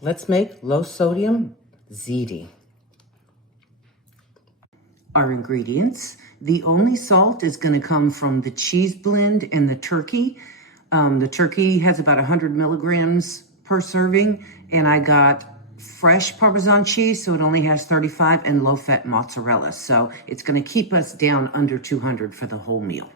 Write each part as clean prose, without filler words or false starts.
Let's make low sodium ziti. Our ingredients. The only salt is going to come from the cheese blend and the turkey. The turkey has about 100 milligrams per serving, and I got fresh Parmesan cheese, so it only has 35, and low-fat mozzarella. So it's going to keep us down under 200 for the whole meal.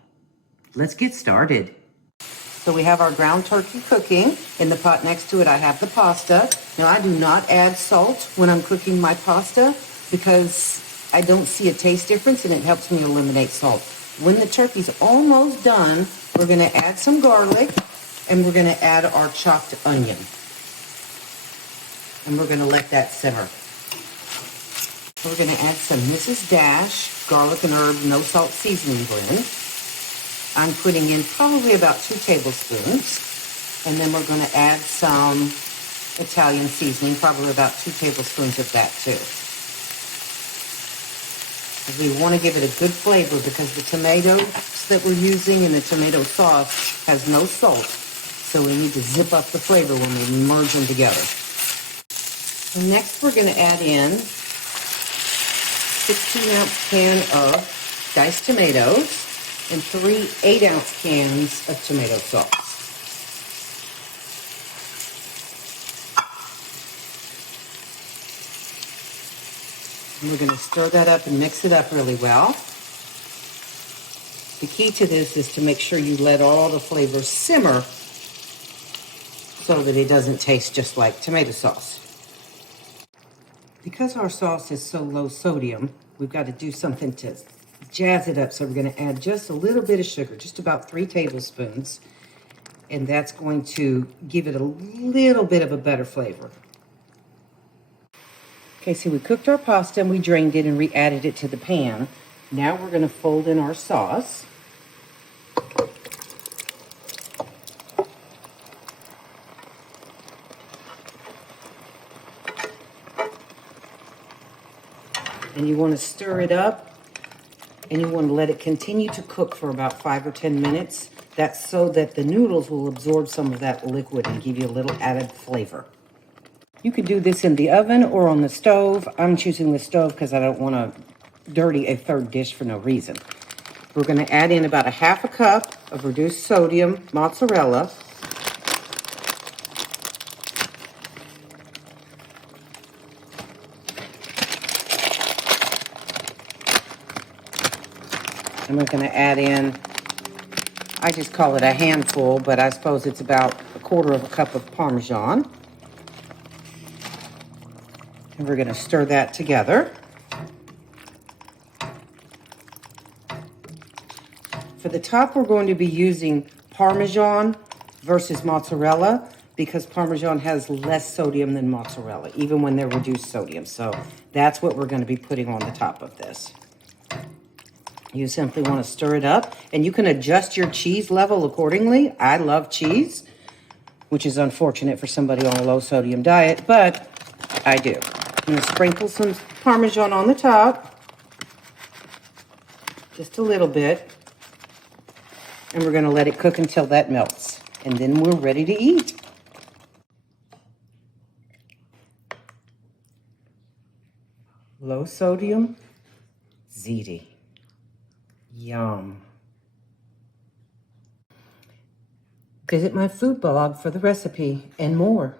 Let's get started. So we have our ground turkey cooking. In the pot next to it, I have the pasta. Now, I do not add salt when I'm cooking my pasta because I don't see a taste difference, and it helps me eliminate salt. When the turkey's almost done, we're going to add some garlic, and we're going to add our chopped onion. And we're going to let that simmer. We're going to add some Mrs. Dash garlic and herb no salt seasoning blend. I'm putting in probably about 2 tablespoons. And then we're going to add some Italian seasoning, probably about 2 tablespoons of that too. We want to give it a good flavor because the tomatoes that we're using in the tomato sauce has no salt. So we need to zip up the flavor when we merge them together. And next we're going to add in 16-ounce can of diced tomatoes and 3 8-ounce cans of tomato sauce. And we're going to stir that up and mix it up really well. The key to this is to make sure you let all the flavors simmer so that it doesn't taste just like tomato sauce. Because our sauce is so low sodium, we've got to do something to jazz it up. So we're going to add just a little bit of sugar, just about 3 tablespoons. And that's going to give it a little bit of a better flavor. Okay, so we cooked our pasta and we drained it and re-added it to the pan. Now we're going to fold in our sauce. And you want to stir it up and you want to let it continue to cook for about 5 or 10 minutes. That's so that the noodles will absorb some of that liquid and give you a little added flavor. You could do this in the oven or on the stove. I'm choosing the stove because I don't want to dirty a third dish for no reason. We're going to add in about 1/2 cup of reduced sodium mozzarella. And we're going to add in, I just call it a handful, but I suppose it's about 1/4 cup of Parmesan. And we're going to stir that together. For the top, we're going to be using Parmesan versus mozzarella because Parmesan has less sodium than mozzarella, even when they're reduced sodium. So that's what we're going to be putting on the top of this. You simply want to stir it up, and you can adjust your cheese level accordingly. I love cheese, which is unfortunate for somebody on a low sodium diet, but I do. I'm going to sprinkle some Parmesan on the top, just a little bit, and we're going to let it cook until that melts, and then we're ready to eat. Low sodium ziti. Yum. Visit my food blog for the recipe and more.